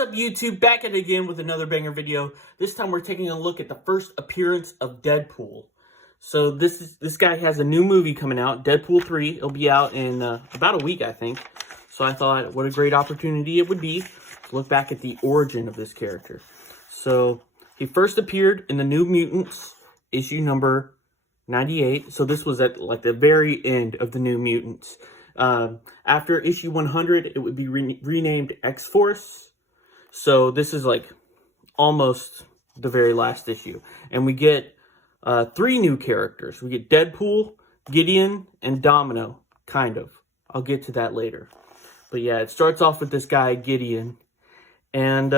up, YouTube? Back at it again with another banger video. This time we're taking a look at the first appearance of Deadpool. So this guy has a new movie coming out, Deadpool 3. It'll be out in about a week, I think. So I thought what a great opportunity it would be to look back at the origin of this character. So he first appeared in the New Mutants issue number 98. So this was at like the very end of the New Mutants. After issue 100, it would be renamed X-Force. So this is like almost the very last issue. And we get 3 new characters. We get Deadpool, Gideon, and Domino, kind of. I'll get to that later. But yeah, it starts off with this guy, Gideon. And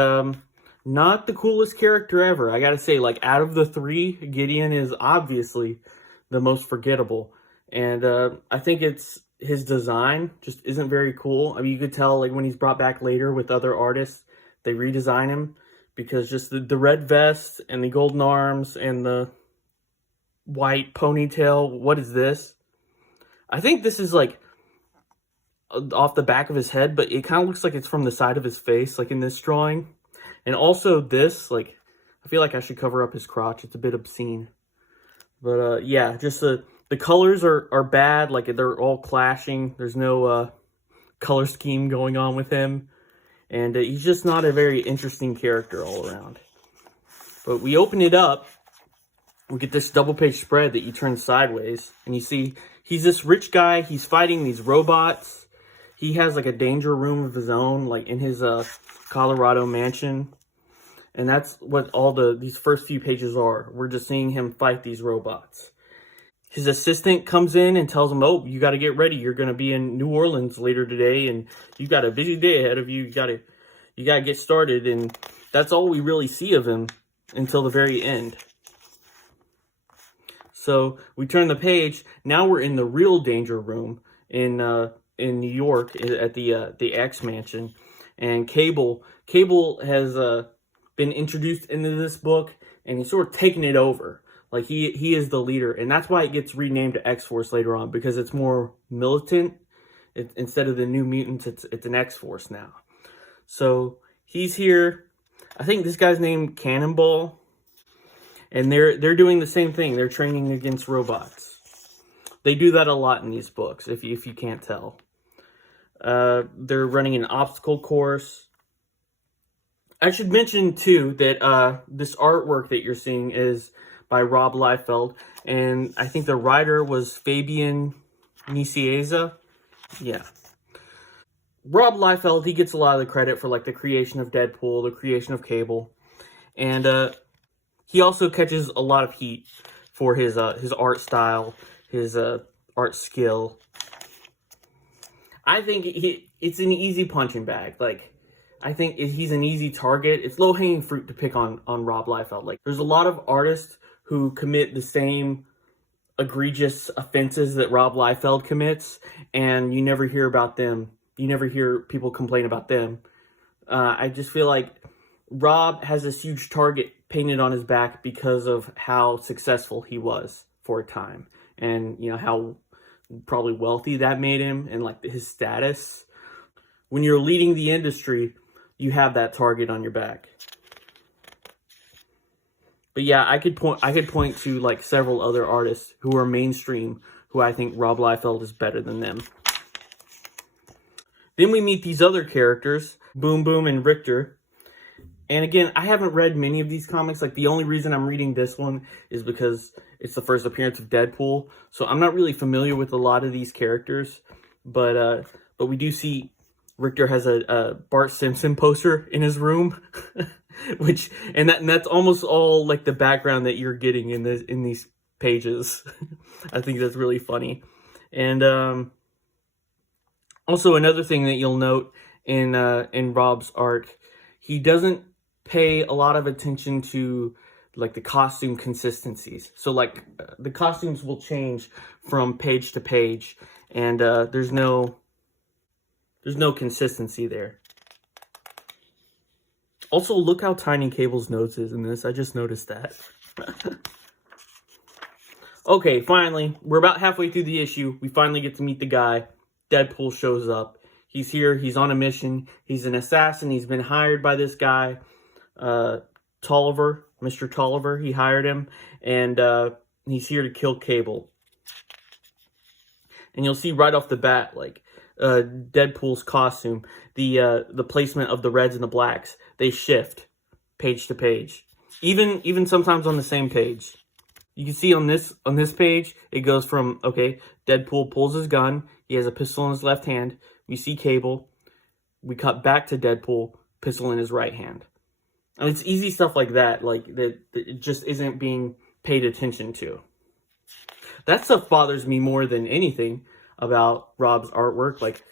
not the coolest character ever. I gotta say, like, out of the 3, Gideon is obviously the most forgettable. And I think it's his design just isn't very cool. I mean, you could tell, like, when he's brought back later with other artists, they redesign him. Because just the red vest and the golden arms and the white ponytail, what is this? I think this is, like, off the back of his head, but it kind of looks like it's from the side of his face, like in this drawing. And also this, like, I feel like I should cover up his crotch. It's a bit obscene. But, yeah, just the colors are bad. Like, they're all clashing. There's no color scheme going on with him. And he's just not a very interesting character all around. But we open it up. We get this double-page spread that you turn sideways. And you see, he's this rich guy. He's fighting these robots. He has, like, a danger room of his own, like, in his Colorado mansion. And that's what all these first few pages are. We're just seeing him fight these robots. His assistant comes in and tells him, oh, you got to get ready. You're going to be in New Orleans later today, and you got a busy day ahead of you. You got to get started. And that's all we really see of him until the very end. So we turn the page. Now we're in the real danger room in New York at the X Mansion. And Cable has been introduced into this book, and he's sort of taken it over. Like, he is the leader, and that's why it gets renamed to X-Force later on, because it's more militant. Instead of the New Mutants, it's an X-Force now. So, he's here. I think this guy's named Cannonball, and they're doing the same thing. They're training against robots. They do that a lot in these books, if you can't tell. They're running an obstacle course. I should mention, too, that this artwork that you're seeing is by Rob Liefeld, and I think the writer was Fabian Nicieza. Yeah. Rob Liefeld, he gets a lot of the credit for, like, the creation of Deadpool, the creation of Cable, and he also catches a lot of heat for his art style, his art skill. I think it's an easy punching bag. Like, I think he's an easy target. It's low-hanging fruit to pick on Rob Liefeld. Like, there's a lot of artists who commit the same egregious offenses that Rob Liefeld commits, and you never hear about them. You never hear people complain about them. I just feel like Rob has this huge target painted on his back because of how successful he was for a time, and, you know, how probably wealthy that made him, and, like, his status. When you're leading the industry, you have that target on your back. But yeah, I could point to, like, several other artists who are mainstream who I think Rob Liefeld is better than them. Then we meet these other characters, Boom Boom and Richter. And again, I haven't read many of these comics. Like, the only reason I'm reading this one is because it's the first appearance of Deadpool. So I'm not really familiar with a lot of these characters. But we do see Richter has a Bart Simpson poster in his room. And that's almost all, like, the background that you're getting in these pages. I think that's really funny. And also another thing that you'll note in Rob's art, he doesn't pay a lot of attention to, like, the costume consistencies. So, like, the costumes will change from page to page, and there's no consistency there. Also, look how tiny Cable's nose is in this. I just noticed that. Okay, finally, we're about halfway through the issue. We finally get to meet the guy. Deadpool shows up. He's here. He's on a mission. He's an assassin. He's been hired by this guy, Tolliver, Mr. Tolliver. He hired him, and he's here to kill Cable. And you'll see right off the bat, like, Deadpool's costume, the placement of the reds and the blacks, they shift page to page. Even sometimes on the same page. You can see on this page, it goes from, okay, Deadpool pulls his gun, he has a pistol in his left hand, we see Cable, we cut back to Deadpool, pistol in his right hand. And it's easy stuff like that, like, that it just isn't being paid attention to. That stuff bothers me more than anything about Rob's artwork. Like,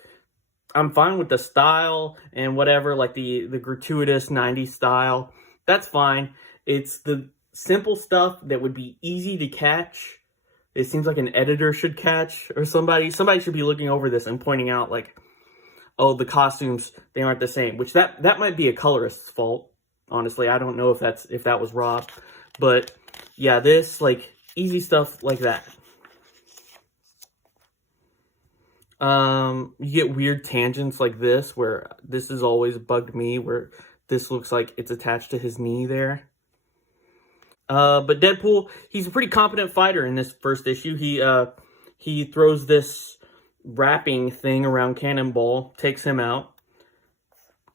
I'm fine with the style and whatever, like the gratuitous 90s style. That's fine. It's the simple stuff that would be easy to catch. It seems like an editor should catch, or somebody should be looking over this and pointing out, like, oh, the costumes, they aren't the same, which that might be a colorist's fault. Honestly, I don't know if that was Rob, but yeah, this, like, easy stuff like that. You get weird tangents like this, where this has always bugged me, where this looks like it's attached to his knee there. But Deadpool, he's a pretty competent fighter in this first issue. He throws this wrapping thing around Cannonball, takes him out.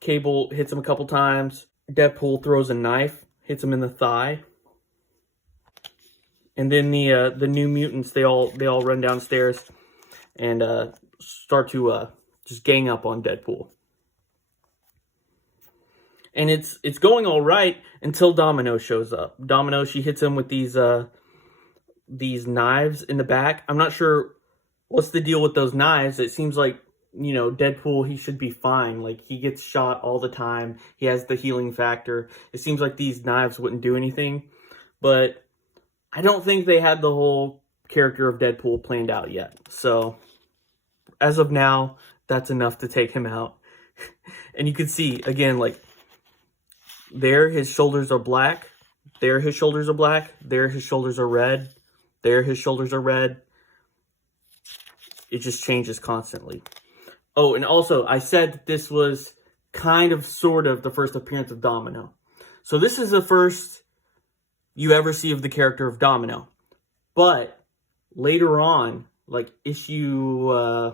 Cable hits him a couple times. Deadpool throws a knife, hits him in the thigh. And then the New Mutants, they all run downstairs and start to just gang up on Deadpool. And it's going all right until Domino shows up. Domino, she hits him with these knives in the back. I'm not sure what's the deal with those knives. It seems like, you know, Deadpool, he should be fine. Like, he gets shot all the time. He has the healing factor. It seems like these knives wouldn't do anything. But I don't think they had the whole character of Deadpool planned out yet. So, as of now, that's enough to take him out. And you can see, again, like, there his shoulders are black. There his shoulders are black. There his shoulders are red. There his shoulders are red. It just changes constantly. Oh, and also, I said that this was kind of, sort of, the first appearance of Domino. So this is the first you ever see of the character of Domino. But later on, like issue,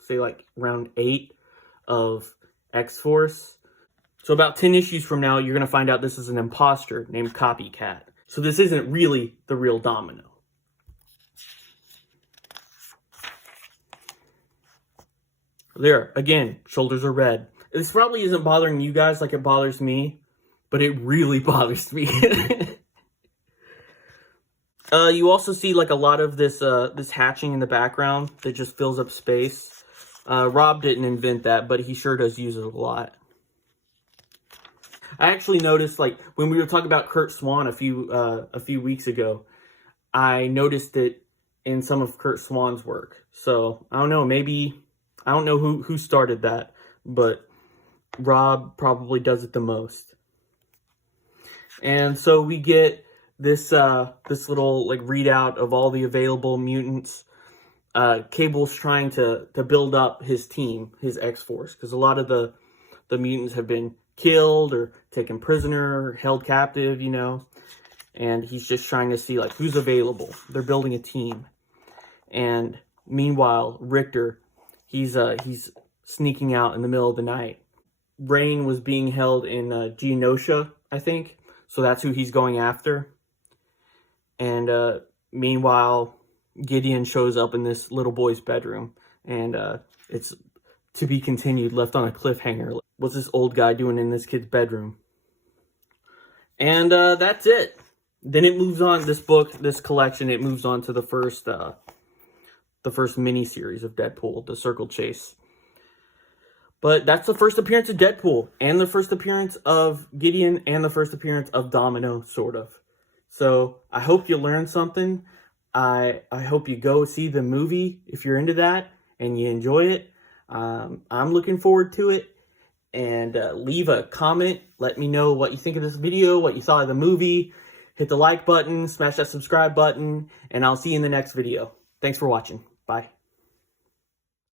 say like round 8 of X-Force. So about 10 issues from now, you're going to find out this is an imposter named Copycat. So this isn't really the real Domino. There, again, shoulders are red. This probably isn't bothering you guys like it bothers me, but it really bothers me. You also see like a lot of this this hatching in the background that just fills up space. Rob didn't invent that, but he sure does use it a lot. I actually noticed, like, when we were talking about Kurt Swan a few weeks ago, I noticed it in some of Kurt Swan's work. So, I don't know, maybe, I don't know who started that, but Rob probably does it the most. And so we get this little, like, readout of all the available mutants. Cable's trying to build up his team, his X-Force, because a lot of the mutants have been killed or taken prisoner or held captive, you know, and he's just trying to see, like, who's available. They're building a team. And meanwhile, Richter, he's sneaking out in the middle of the night. Rain was being held in Genosha, I think, so that's who he's going after. And meanwhile, Gideon shows up in this little boy's bedroom, and it's to be continued, left on a cliffhanger. What's this old guy doing in this kid's bedroom? And that's it. Then it moves on, this book, this collection, it moves on to the first mini-series of Deadpool, The Circle Chase. But that's the first appearance of Deadpool, and the first appearance of Gideon, and the first appearance of Domino, sort of. So, I hope you learned something. I hope you go see the movie if you're into that, and you enjoy it. I'm looking forward to it. And leave a comment. Let me know what you think of this video, what you thought of the movie. Hit the like button, smash that subscribe button, and I'll see you in the next video. Thanks for watching. Bye.